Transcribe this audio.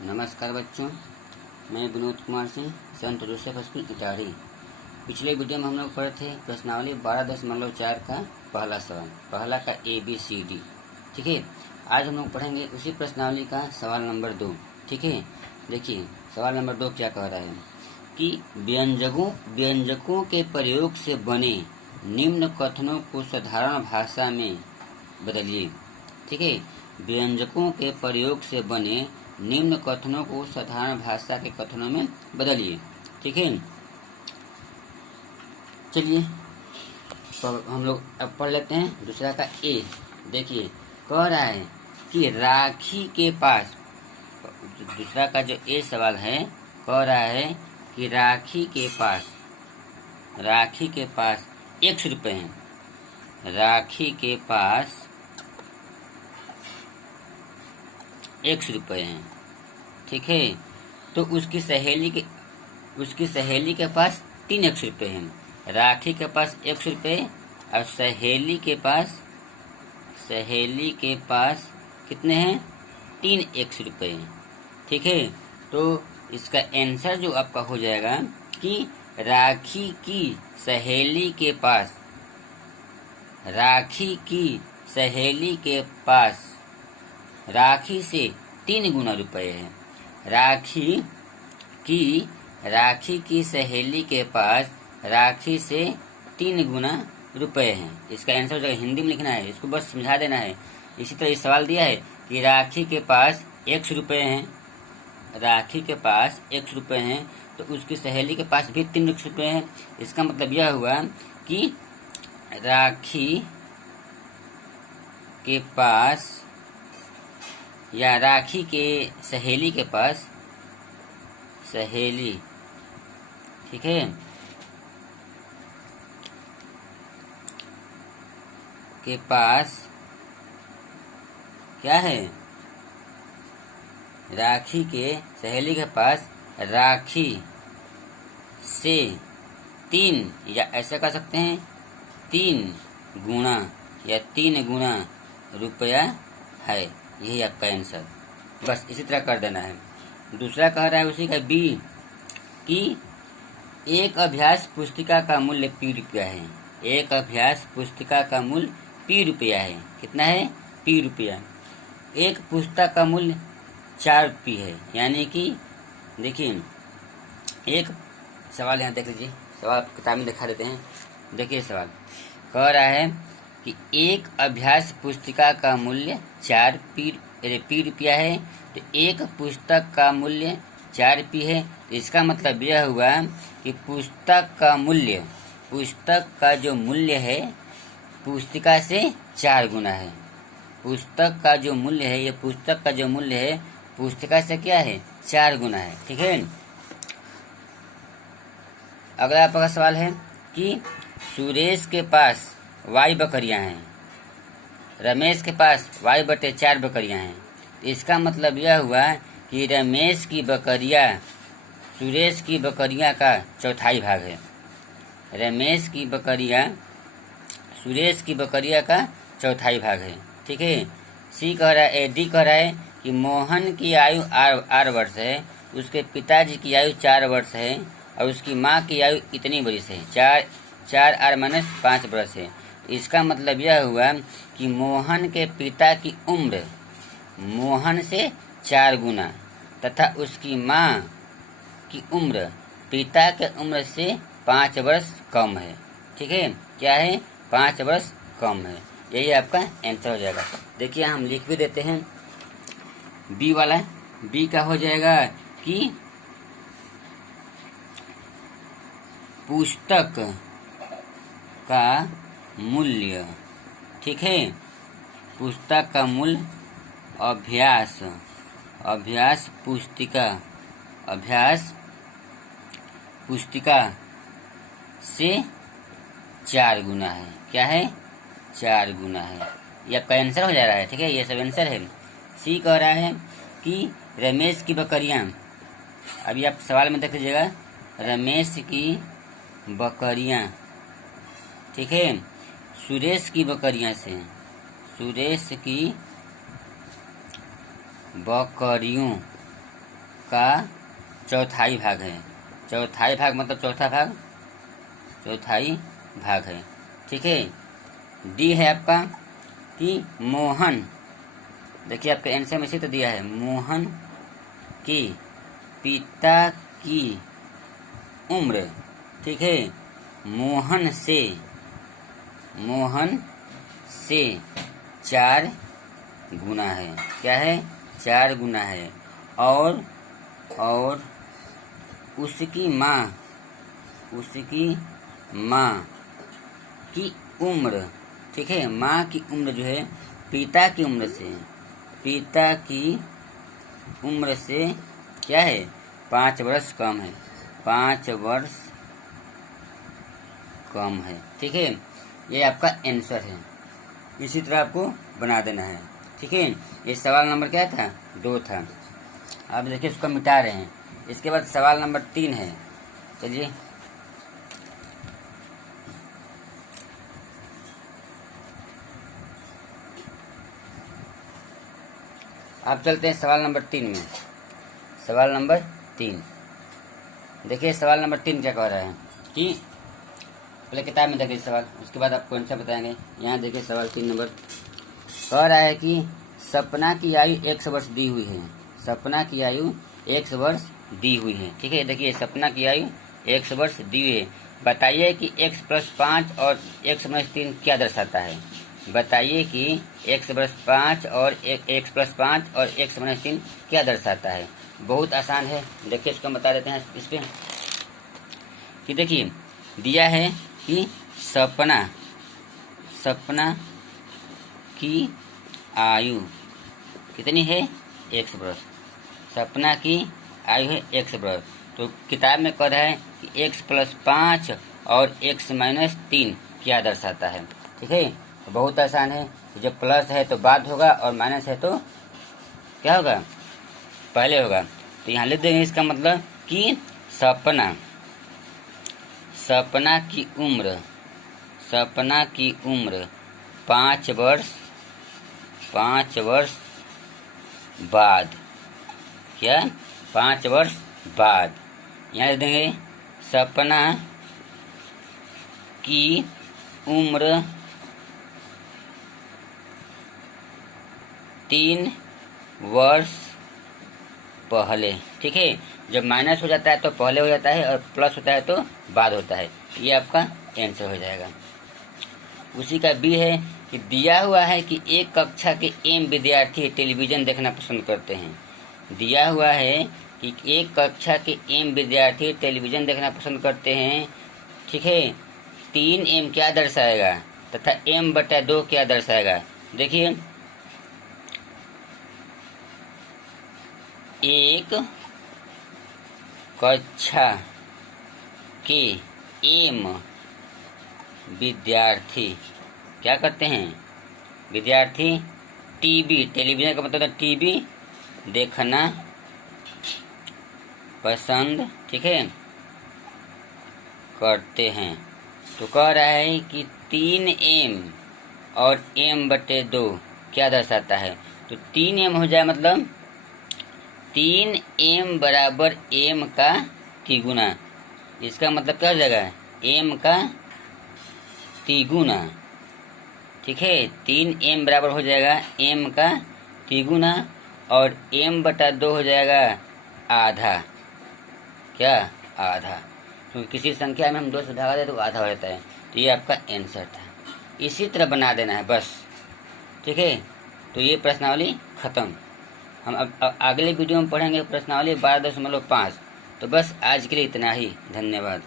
नमस्कार बच्चों, मैं विनोद कुमार सिंह, संत जोसेफ स्कूल इटारी। पिछले वीडियो में हम लोग पढ़े थे प्रश्नावली 12.4 का पहला सवाल, पहला का ABCD। ठीक है, आज हम लोग पढ़ेंगे उसी प्रश्नावली का सवाल नंबर 2। ठीक है, देखिए सवाल नंबर 2 क्या कह रहा है कि व्यंजकों के प्रयोग से बने निम्न कथनों को साधारण भाषा में बदलिए। ठीक है, व्यंजकों के प्रयोग से बने निम्न कथनों को साधारण भाषा के कथनों में बदलिए। ठीक है, चलिए तो हम लोग अब पढ़ लेते हैं दूसरा का A। देखिए कह रहा है कि राखी के पास, दूसरा का जो A सवाल है कह रहा है कि राखी के पास X रुपए हैं। राखी के पास X रुपए हैं। ठीक है, तो उसकी सहेली के पास 3X रुपए हैं। राखी के पास X रुपए और सहेली के पास कितने हैं? 3X रुपए। ठीक है, तो इसका आंसर जो आपका हो जाएगा कि राखी की सहेली के पास राखी से 3 गुना रुपए है। राखी की सहेली के पास राखी से 3 गुना रुपए हैं। इसका आंसर हो जाएगा, हिंदी में लिखना है, इसको बस समझा देना है। इसी तरह इस सवाल दिया है कि राखी के पास X रुपए हैं, राखी के पास X रुपए हैं, तो उसकी सहेली के पास भी 3X रुपए हैं। इसका मतलब यह हुआ कि राखी के पास या राखी के सहेली के पास, ठीक है, के पास क्या है? राखी के सहेली के पास राखी से 3 या ऐसा कर सकते हैं 3 गुना या 3 गुना रुपया है। यही आपका आंसर, बस इसी तरह कर देना है। दूसरा कह रहा है उसी का B कि एक अभ्यास पुस्तिका का मूल्य P रुपया है। एक अभ्यास पुस्तिका का मूल्य P रुपया है। कितना है? P रुपया। एक पुस्तक का मूल्य 4P है। यानी कि देखिए एक सवाल यहाँ देख लीजिए, सवाल किताब में दिखा देते हैं। देखिए सवाल कह रहा है कि एक अभ्यास पुस्तिका का मूल्य 4P रुपया है, तो एक पुस्तक का मूल्य 4P है। तो इसका मतलब यह हुआ कि पुस्तक का जो मूल्य है पुस्तिका से 4 गुना है। पुस्तक का जो मूल्य है, ये पुस्तक का जो मूल्य है पुस्तिका से क्या है? 4 गुना है। ठीक है, अगला आपका सवाल है कि सुरेश के पास Y बकरियां हैं, रमेश के पास Y/4 बकरियां हैं। इसका मतलब यह हुआ कि रमेश की बकरियां सुरेश की बकरियां का चौथाई भाग है। रमेश की बकरियां सुरेश की बकरियां का चौथाई भाग है। ठीक है, D कह रहा है कि मोहन की आयु 8 वर्ष है, उसके पिताजी की आयु 4 वर्ष है और उसकी माँ की आयु इतनी बड़ी है, 4 R - 5 वर्ष है। इसका मतलब यह हुआ कि मोहन के पिता की उम्र मोहन से 4 गुना तथा उसकी माँ की उम्र पिता के उम्र से 5 वर्ष कम है। ठीक है, क्या है? 5 वर्ष कम है। यही आपका आंसर हो जाएगा। देखिए हम लिख भी देते हैं B वाला। B का हो जाएगा कि पुस्तक का मूल्य, ठीक है, पुस्तक का मूल्य अभ्यास पुस्तिका से 4 गुना है। क्या है? 4 गुना है। ये आपका आंसर हो जा रहा है। ठीक है, ये सब आंसर है। C कह रहा है कि रमेश की बकरियां, अभी आप सवाल में देख लीजिएगा, रमेश की बकरियां, ठीक है, सुरेश की बकरियां से, सुरेश की बकरियों का चौथाई भाग है। चौथाई भाग मतलब चौथा भाग, चौथाई भाग है। ठीक है। डी है आपका कि मोहन, देखिए आपके आंसर में इसी तो दिया है, मोहन के पिता की उम्र, ठीक है, मोहन से 4 गुना है। क्या है? 4 गुना है। और उसकी माँ की उम्र, ठीक है, माँ की उम्र जो है पिता की उम्र से क्या है? 5 वर्ष कम है। 5 वर्ष कम है। ठीक है, ये आपका आंसर है। इसी तरह आपको बना देना है। ठीक है, ये सवाल नंबर क्या था? 2 था। आप देखिए इसको मिटा रहे हैं। इसके बाद सवाल नंबर 3 है। चलिए आप चलते हैं सवाल नंबर 3 में। सवाल नंबर 3 देखिए, सवाल नंबर 3 क्या कह रहा है कि पहले किताब में देखिए सवाल, उसके बाद आपको आंसर बताएंगे। यहाँ देखिए सवाल 3 नंबर कह रहा है कि सपना की आयु 100 वर्ष दी हुई है। सपना की आयु 100 वर्ष दी हुई है। ठीक है, देखिए सपना की आयु 100 वर्ष दी हुई है। बताइए कि x + 5 और x - 3 क्या दर्शाता है। बताइए कि x + 5 और x + 5 और x - 3 क्या दर्शाता है। बहुत आसान है, देखिए इसको बता देते हैं। इस पे कि देखिए दिया है कि सपना की आयु कितनी है? 100 वर्ष। सपना की आयु है 100 वर्ष। तो किताब में कह रहा है कि x + 5 और x - 3 क्या दर्शाता है। ठीक है, तो बहुत आसान है। जब प्लस है तो बाद होगा और माइनस है तो क्या होगा? पहले होगा। तो यहाँ लिख देंगे इसका मतलब कि सपना की उम्र 5 वर्ष बाद। क्या? 5 वर्ष बाद। यहाँ लिख देंगे सपना की उम्र 3 वर्ष पहले। ठीक है, जब माइनस हो जाता है तो पहले हो जाता है और प्लस होता है तो बाद होता है। ये आपका आंसर हो जाएगा। उसी का बी है कि दिया हुआ है कि एक कक्षा के m विद्यार्थी टेलीविज़न देखना पसंद करते हैं। दिया हुआ है कि एक कक्षा के m विद्यार्थी टेलीविज़न देखना पसंद करते हैं। ठीक है, 3m क्या दर्शाएगा तथा m/2 क्या दर्शाएगा। देखिए, एक कक्षा के m विद्यार्थी क्या करते हैं? विद्यार्थी टेलीविज़न का मतलब टीवी देखना पसंद, ठीक है, करते हैं। तो कह रहा है कि 3m और m/2 क्या दर्शाता है। तो 3m हो जाए मतलब 3m बराबर m का तिगुना। इसका मतलब क्या हो जाएगा? m का तिगुना। ठीक है, 3m बराबर हो जाएगा m का तिगुना और m/2 हो जाएगा आधा। क्या? आधा। तो किसी संख्या में हम 2 से भागा दे तो आधा हो जाता है। तो ये आपका आंसर था। इसी तरह बना देना है बस। ठीक है, तो ये प्रश्नावली खत्म। हम अब अगले वीडियो में पढ़ेंगे प्रश्नावली 12.5। तो बस आज के लिए इतना ही। धन्यवाद।